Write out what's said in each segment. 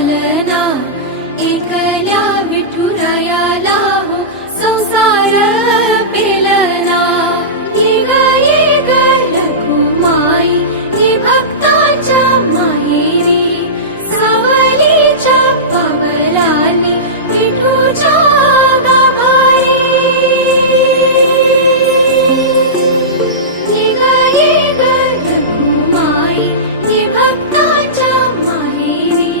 चालना, एकल्या विठुरायाला हो संसार पेलना। ये ग रखुमाई ही भक्ताच्या माहेरी, सावलीच्या पवलानी विठूच्या गाभारी। ये ग रखुमाई ही भक्ताच्या माहेरी,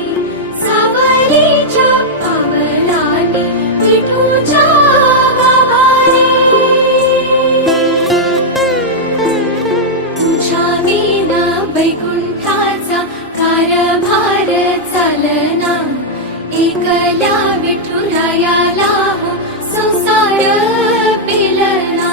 सावलीच्या पवलानी विठूच्या गाभारी। तुझ्या विना वैकुंठाचा कारभार चालना, एकल्या विठुरायाला हो संसार पेलना।